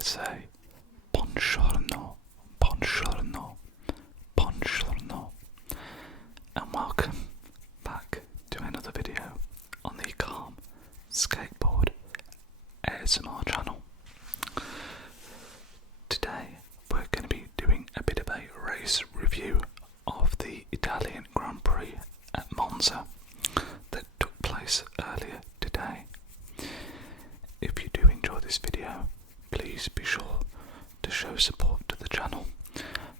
say buongiorno, buongiorno, buongiorno, and welcome back to another video on the Calm Skateboard ASMR channel. Today we're going to be doing a bit of a race review of the Italian Grand Prix at Monza that took place earlier today. If you do enjoy this video, please be sure to show support to the channel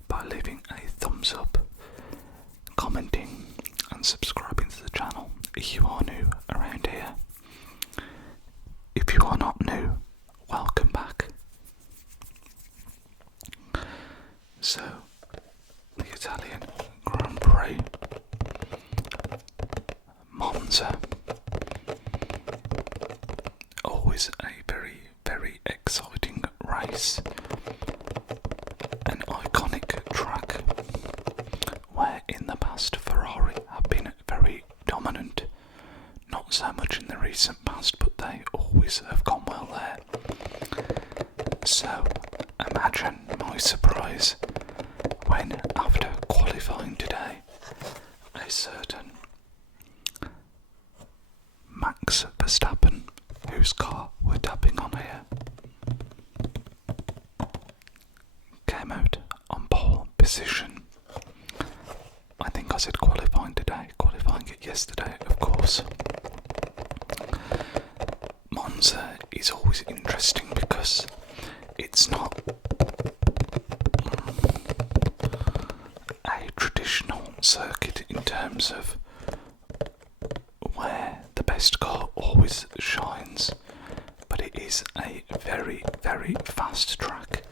by leaving a thumbs up, commenting and subscribing to the channel if you are new around here. If you are not new, welcome back. So, the Italian Grand Prix, Monza. Always a very, very exciting race. An iconic track where in the past Ferrari have been very dominant. Not so much in the recent past, but they always have gone well there. So imagine my surprise when, after qualifying today, a certain Max Verstappen, whose car we're tapping on here, came out on pole position. I think I said qualifying today, qualifying it yesterday, of course. Monza is always interesting because it's not a traditional circuit in terms of where the best car always shines, but it is a very, very fast track,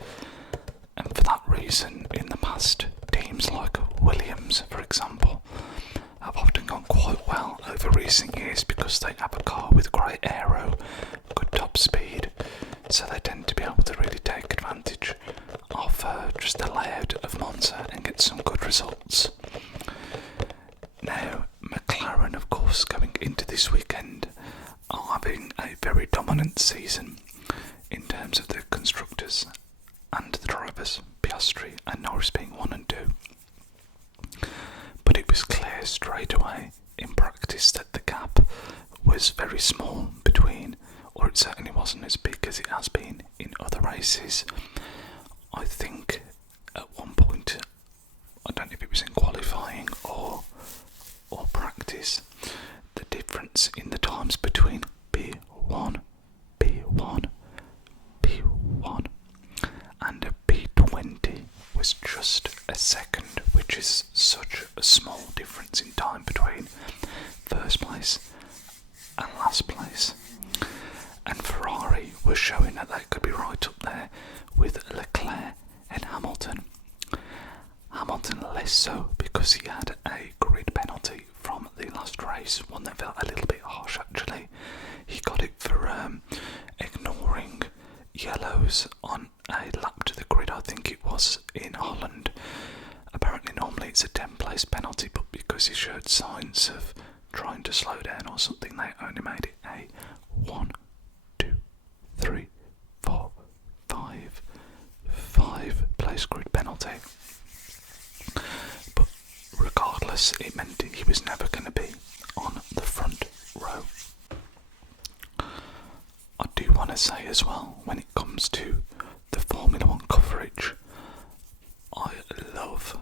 and for that reason in the past teams like Williams, for example, have often gone quite well over recent years because they have a car with great aero, good top speed, so they tend to be able to really take advantage of just the layout of Monza and get some good results. Now, McLaren, of course, going into this weekend, are having a very dominant season in terms of the constructors and the drivers, Piastri and Norris being 1 and 2. But it was clear straight away in practice that the gap was very small between, or it certainly wasn't as big as it has been in other races. I think at one point, I don't know if it was in qualifying or practice, the difference in the times between P1 and a P20 was just a second, which is such a small difference in time between first place and last place. And Ferrari was showing that they could be right up there with Leclerc and Hamilton. Hamilton less so because he had a grid penalty from the last race, one that felt a little bit harsh actually. He got it for ignoring yellows on a lap to the grid, I think it was, in Holland. Apparently normally it's a 10-place penalty, but because he showed signs of trying to slow down or something, they only made it a 1, 2, 3, 4, 5 place grid penalty. But regardless, it meant he was never going to be on the front row. I do want to say as well, when it comes to the Formula 1 coverage, I love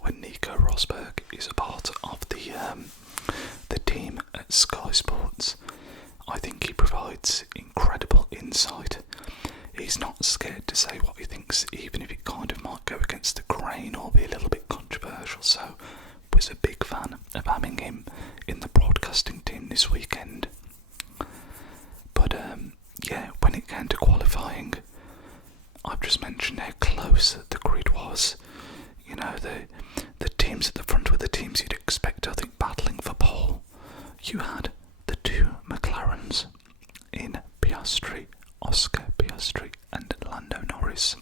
when Nico Rosberg is a part of the team at Sky Sports. I think he provides incredible insight. He's not scared to say what he thinks, even if it kind of might go against the grain or be a little bit controversial, so was a big fan of having him in the broadcasting team this weekend. But yeah, when it came to qualifying, I've just mentioned how close the grid was. You know, the teams at the front were the teams you'd expect, I think, battling for pole. You had the two McLarens in Piastri, Oscar Piastri and Lando Norris.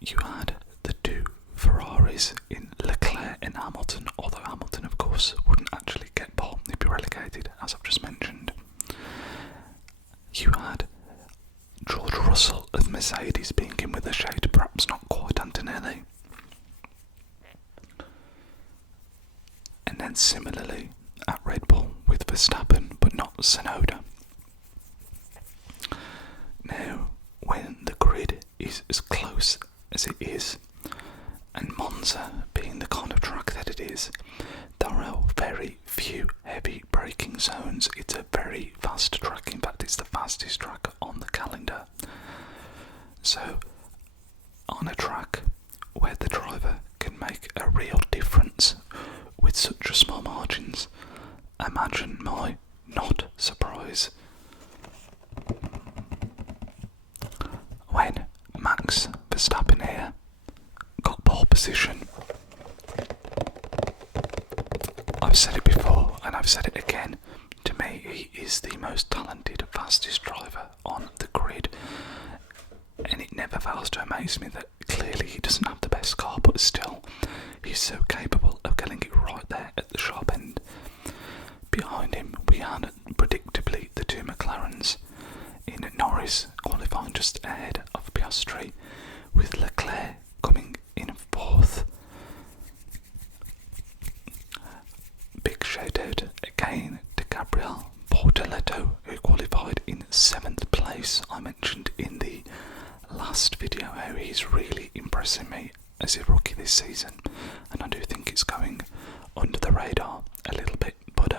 You had the two Ferraris in Leclerc and Hamilton, although Hamilton, of course, wouldn't actually get pole, he'd be relegated, as I've just mentioned. You had and similarly at Red Bull with Verstappen, but not Tsunoda. Now, when the grid is as close as it is, and Monza being the kind of track that it is, there are very few heavy braking zones. It's a very fast track. In fact, it's the fastest track on the calendar. So, on a track where the driver can make a real difference with such small margins, imagine my not surprise when Max Verstappen here got pole position. I've said it before and I've said it again. To me, he is the most talented, fastest driver on the grid, and it never fails to amaze me that clearly he doesn't have the best car, but still he's so capable of getting it right there at the sharp end. Behind him we had predictably the two McLarens, in Norris qualifying just ahead of Piastri, with Leclerc coming in fourth. Big shout out again to Gabriel Bortoletto, who qualified in 7th place. I mentioned in the last video how he's really impressing me as a rookie this season, and I do think it's going under the radar a little bit, but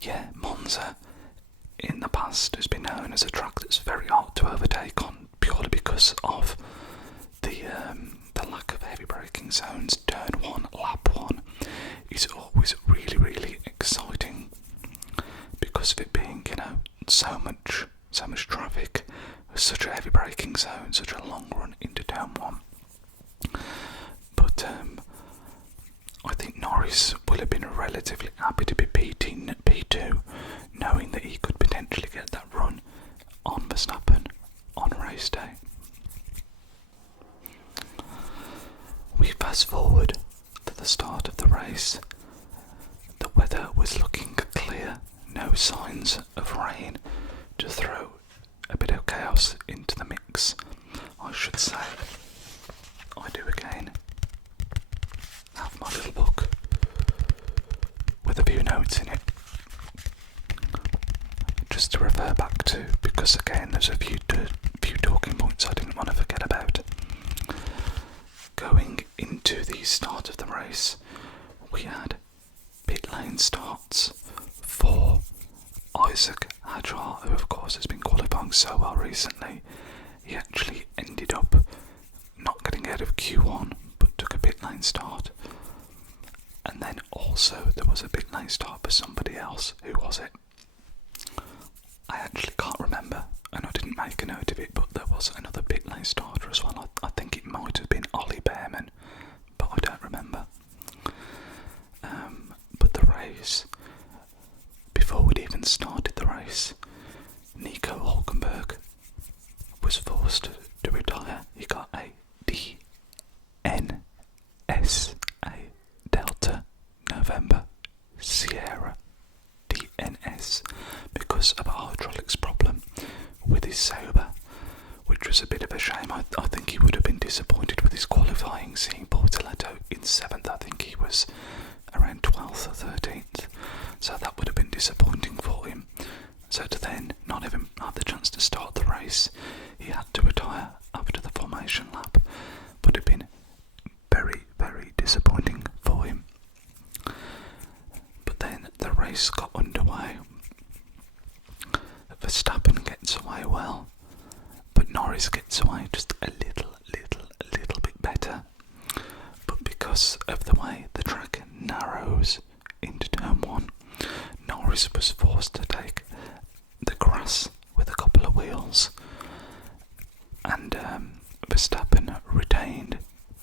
yeah, Monza in the past has been known as a track that's very hard to overtake on, purely because of the lack of heavy braking zones. Turn 1, lap 1 is always really, really exciting because of it being, so much traffic, such a heavy braking zone, such a long run into turn 1. But I think Norris will have been relatively happy to be beating P2, knowing that he could potentially get that run on Verstappen on race day. We fast forward to the start of the race. The weather was looking clear, no signs of rain to throw a bit of chaos into the mix. I should say, I do again have my little book with a few notes in it, just to refer back to, because again there's a few talking points I didn't want to forget about. Going into the start of the race, we had pit lane starts for Isaac Hadjar, who of course has been qualifying so well recently. He actually ended up not getting out of Q1 but took a pit lane start. And then also there was a pit lane start for somebody else. Who was it? I actually can't remember, and I didn't make a note of it, but there was another pit lane starter as well. I think it might have been Ollie Behrman, but I don't remember. But the race, before we'd even started the race, Nico Hulkenberg was forced to retire. He got a DNS, a Delta November Sierra DNS, because of a hydraulics problem with his Sauber, which was a bit of a shame. I think he would have been disappointed with his qualifying, seeing Bortoletto in 7th. I think he was around 12th or 13th, so that would have been disappointing for him. So to then not even have the chance to start the race, he had to retire after the formation lap, would have been very, very disappointing for him. But then the race got underway. Verstappen gets away well, but Norris gets away just a little bit better. But because of the way the track narrows into turn 1, Norris was forced to take the grass with a couple of wheels, and Verstappen retained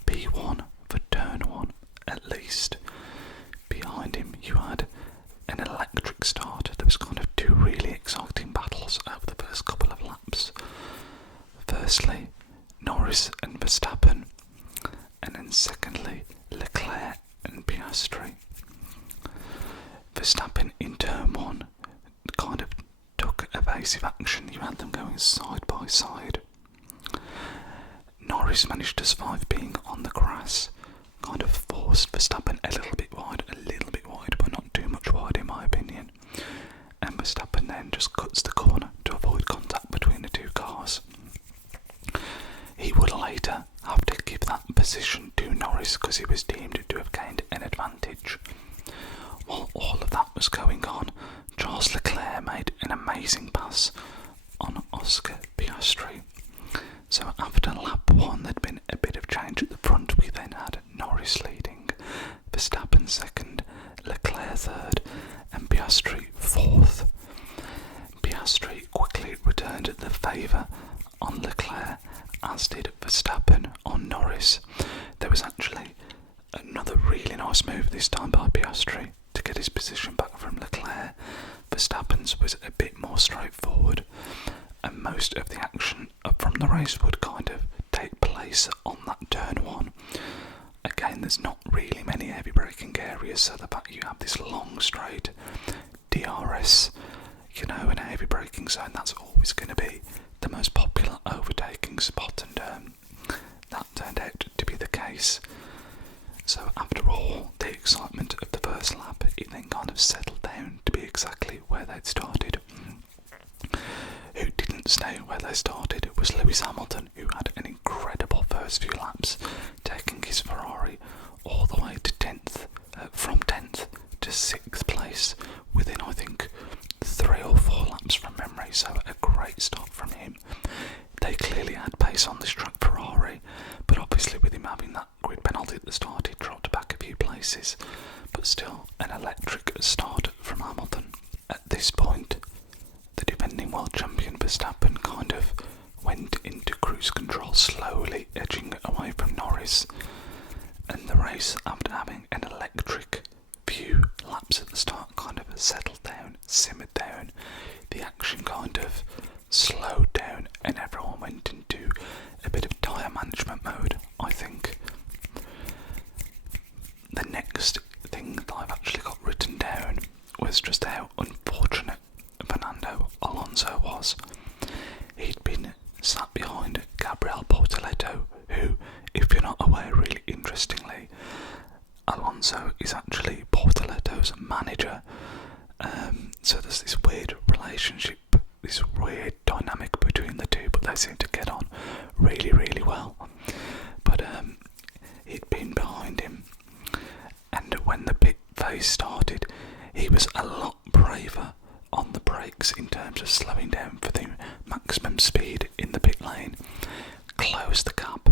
P1 for turn 1 at least. Behind him you had an electric start. There was kind of two really exciting battles over the first couple of laps. Firstly, Norris and Verstappen, and then secondly, Leclerc and Piastri. Verstappen in turn 1 kind of took evasive action. You had them going side by side. Norris managed to survive being on the grass, kind of forced Verstappen a little bit wide, coverage. While all of that was going on, Charles Leclerc made an amazing pass on Oscar Piastri. So after lap 1 there'd been a bit of change at the front. We then had Norris leading, Verstappen second, Leclerc third and Piastri fourth. Piastri quickly returned the favour on Leclerc, as did Verstappen on Norris. There was actually another really nice move this time by Piastri to get his position back from Leclerc. Verstappen's was a bit more straightforward, and most of the action from the race would kind of take place on that turn 1. Again, there's not really many heavy braking areas, so the fact you have this long straight DRS, and a heavy braking zone, that's always going to be the most popular overtaking spot, and that turned out to be the case. So after all the excitement of the first lap, it then kind of settled down to be exactly where they'd started. Who didn't stay where they started was Lewis Hamilton, who had an incredible first few laps, taking his Ferrari all the way to 10th, from 10th to 6th place within, I think, 3 or 4 laps from memory, so a great start from him. They clearly had pace on this track, Ferrari, but obviously with him having that grid penalty at the start, he dropped back a few places, but still an electric start from Hamilton. At this point, the defending world champion Verstappen kind of went into cruise control, slowly edging away from Norris, and the race, after having an electric few laps at the start, kind of settled down, simmered down. The action kind of slowed down and everyone went into a bit of tyre management mode, I think. The next thing that I've actually got written down was just how unfortunate Fernando Alonso was. He'd been sat behind Gabriel Portoletto, who, if you're not aware, really interestingly, Alonso is actually Portoletto's manager. So there's this weird relationship, this weird dynamic between the two, but they seem to get on really, really well. But he'd been behind him, and when the pit phase started, he was a lot braver on the brakes in terms of slowing down for the maximum speed in the pit lane, closed the gap.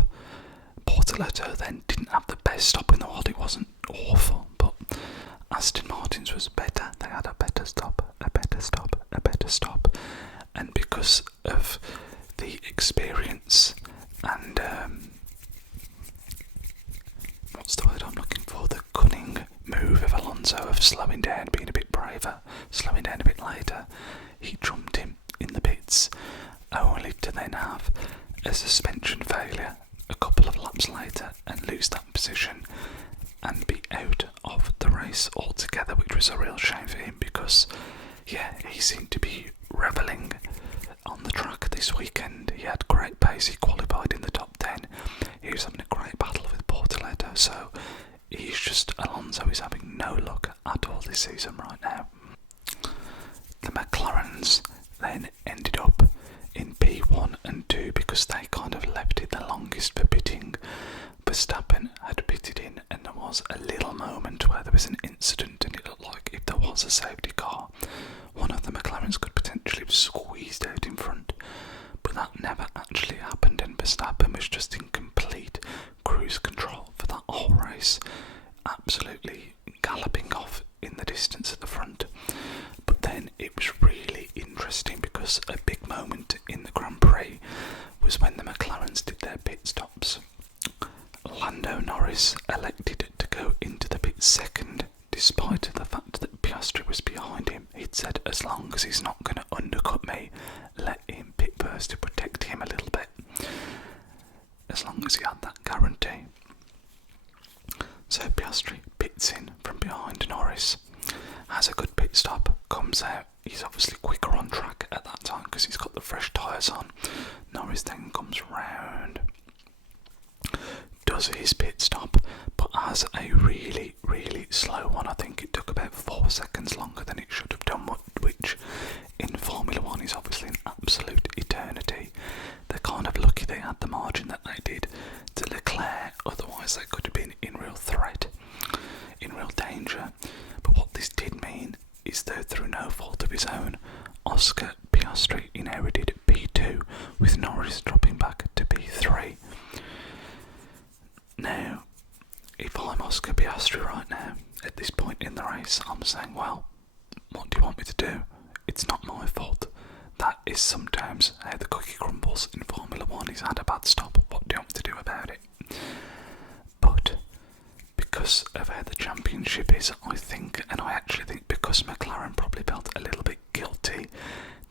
Portoletto then didn't have the best stop in the world. It wasn't awful, but Aston Martin's was better. They had a better stop, a better stop, a better stop, and because of the experience and what's the word I'm looking for? The cunning move of Alonso of slowing down, being a bit braver, slowing down a bit later, he jumped him in the pits, only to then have a suspension failure a couple of laps later and lose that position and be out of the race altogether, which was a real shame for him because, he seemed to be revelling on the track this weekend. He had great pace, he qualified in the top 10, he was having a great battle with Portoletto, so Alonso is having no luck at all this season right now. The McLarens then ended up in P1 and 2 because they kind of left it the longest for pitting. Verstappen had pitted in and there was a little moment where there was an incident and it looked like if there was a safety car, one of the McLarens could potentially have squeezed out in front, but that never actually happened and Verstappen was just in complete cruise control for that whole race, absolutely galloping off in the distance at the front. But then it was really interesting because a big moment in the Grand Prix was when the McLarens did their pit stops. Lando Norris elected to go into the pit second, despite the fact that Piastri was behind him. He'd said, as long as he's not going to undercut me, let him pit first to protect him a little bit, as long as he had that guarantee. So Piastri pits in from behind Norris, has a good pit stop, comes out. He's obviously quicker on track at that time because he's got the fresh tyres on. Norris then comes round, does his pit stop, but has a really, really slow one. I think it took about 4 seconds longer than it should have done, which in Formula 1 is obviously an absolute eternity. They're kind of lucky they had the margin that they did to Leclerc, otherwise they could have been in real threat, in real danger is, though, through no fault of his own. Oscar Piastri inherited P2, with Norris dropping back to P3. Now, if I'm Oscar Piastri right now, at this point in the race, I'm saying, well, what do you want me to do? It's not my fault. That is sometimes how the cookie crumbles in Formula 1. He's had a bad stop. What do you want me to do about it? But because of how the championship is, I think, and I actually think because McLaren probably felt a little bit guilty,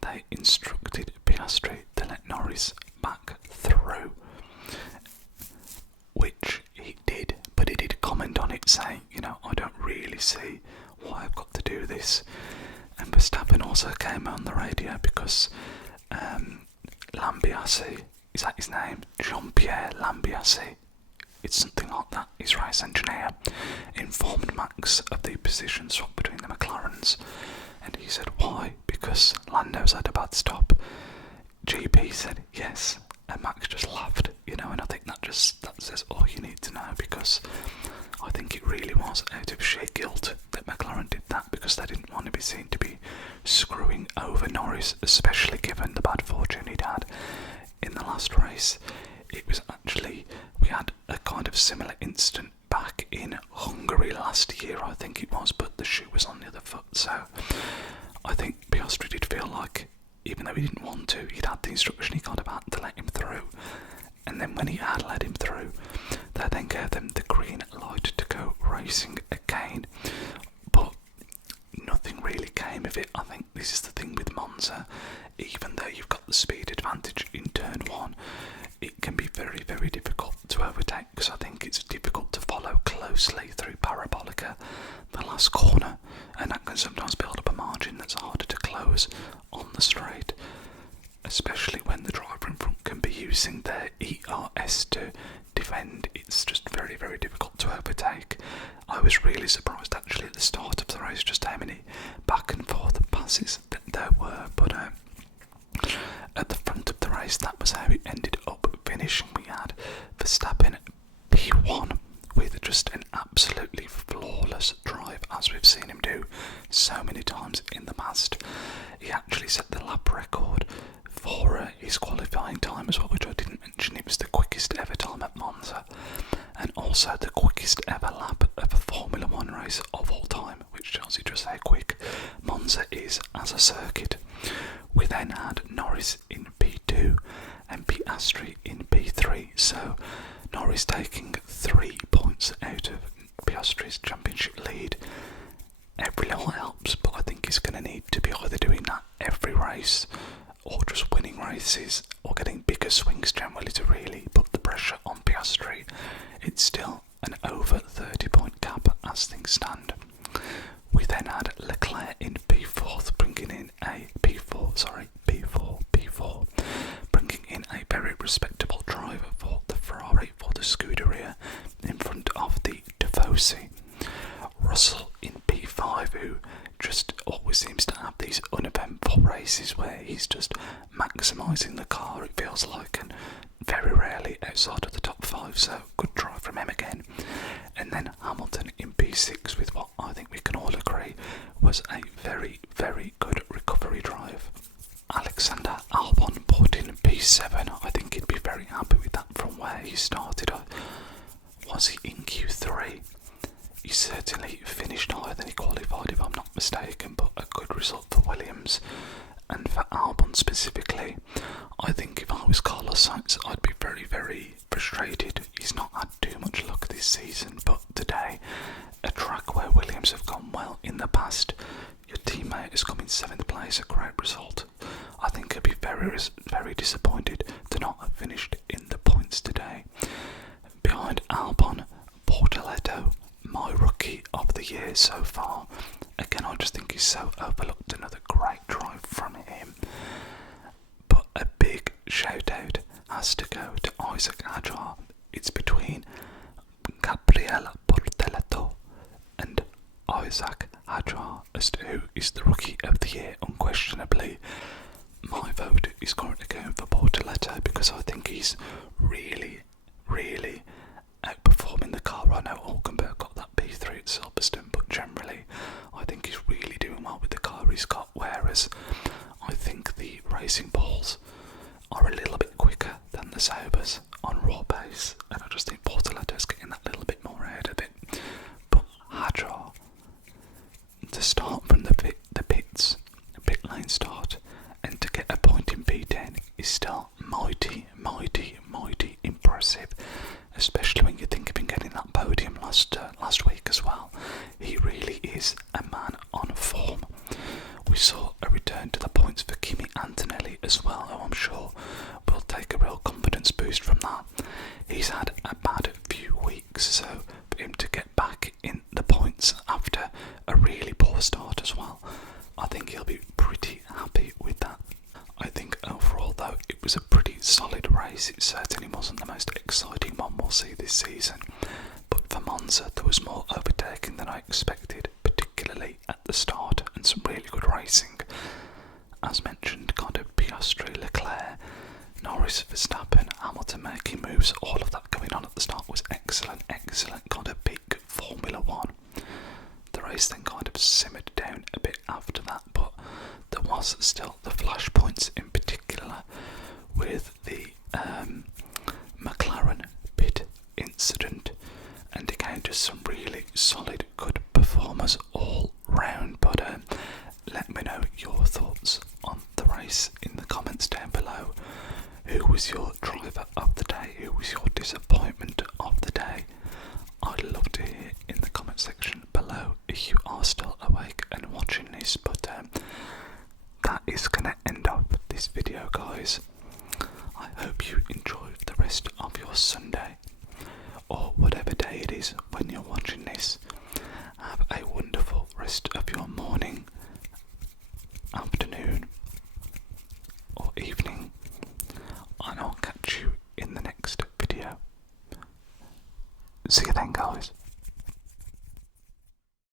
they instructed Piastri to let Norris back through, which he did, but he did comment on it saying, I don't really see why I've got to do this. And Verstappen also came on the radio because Lambiase, is that his name? Jean-Pierre Lambiase, it's something like that, his race engineer, informed Max of the position swap between the McLarens. And he said, why? Because Lando's had a bad stop. GP said, yes. And Max just laughed, and I think that says all you need to know, because I think it really was out of sheer guilt that McLaren did that, because they didn't want to be seen to be screwing over Norris, especially given the bad fortune he'd had in the last race. It was actually, we had a kind of similar incident back in Hungary last year, I think it was, but the shoe was on the other foot, so I think Piastri did feel like, even though he didn't want to, he'd had the instruction, he kind of had to let him through. And then when he had let him through, they then gave them the green light to go racing again. But nothing really came of it. I think this is the thing with Monza. Even though you've got the speed advantage in turn one, it can be very, very difficult to overtake, because I think it's difficult to follow closely through Parabolica, the last corner, and that can sometimes build up a margin that's harder to close on the straight, especially when the driver in front can be using their ERS to defend. It's just very, very difficult to overtake. I was really surprised actually at the start of the race just how many back and forth passes that there were, but at the front of the race, that was how it ended up finishing. We had Verstappen P1 with just an absolutely flawless drive, as we've seen him do so many times in the past. He actually set the lap record for his qualifying time as well, which I didn't mention. It was the quickest ever time at Monza, and also the quickest ever lap of a Formula 1 race of all time, which tells you just how quick Monza is as a circuit. We then had Norris in P2 and Piastri in P3, so Norris taking 3 points out of Piastri's championship lead. Every little helps, but I think he's going to need to be either doing that every race or just winning races or getting bigger swings generally to really put the pressure on Piastri. It's still an over 30-point gap as things stand. We then had Leclerc in P4, bringing in a P4, bringing in a very respectable driver for the Ferrari, for the Scuderia, in front of the Tifosi. Russell in P5, who just always seems to have these uneventful races where he's just maximising the car, it feels like, and very rarely outside of the top 5, so good drive from him again. And then Hamilton in P6 with what I think we can all agree was a very, very good recovery drive. Alexander Albon put in P7. I think he'd be very happy with that from where he started. Was he in Q3? He certainly finished higher than he qualified, if I'm not mistaken, but a good result for Williams. And for Albon specifically, I think if I was Carlos Sainz, I'd be very, very frustrated. He's not had too much luck this season, but today, a track where Williams have gone well in the past, your teammate has come in 7th place, a great result. I think he'd be very, very disappointed to not have finished in the points today. Behind Albon, Bortoleto, my rookie of the year so far. Again, I just think he's so overlooked. Another great drive from him. But a big shout out has to go to Isaac Hadjar. It's between Gabriel Bortoleto and Isaac Hadjar as to who is the rookie of the year, unquestionably. My vote is currently going for Bortoleto because I think he's really, really outperforming the car. I know Hulkenberg got that P3 at Silverstone, but generally I think he's really doing well with the start from the pits, pit lane start, and to get a point in P10 is still mighty impressive, especially when you think of him getting that podium last week as well. He really is a man on form. We saw a return to the points for Kimi Antonelli as well, who I'm sure will take a real confidence boost from that. He's had a bad few weeks, so for him to get back in the points after a really poor start as well, I think he'll be pretty happy with that. I think overall though it was a pretty solid race. It certainly wasn't the most exciting one we'll see this season, but for Monza there was more overtaking than I expected, particularly at the start, and some really good racing. As mentioned, kind of Piastri, Leclerc, Norris, Verstappen, Hamilton making moves, all of that going on at the start was excellent, kind of peak Formula 1. The race then kind of simmered down a bit after that, but there was still the flashpoints, in particular with the McLaren pit incident, and again just some really solid good performers all round. But let me know your thoughts on the race in the comments down below. Who was your driver of the day? Who was your disappointment of the day? I'd love to hear in the comment section below if you are still awake and watching this. But that is going to end up this video, guys. I hope you enjoyed the rest of your Sunday, or whatever day it is when you're watching this. Have a wonderful rest of your morning,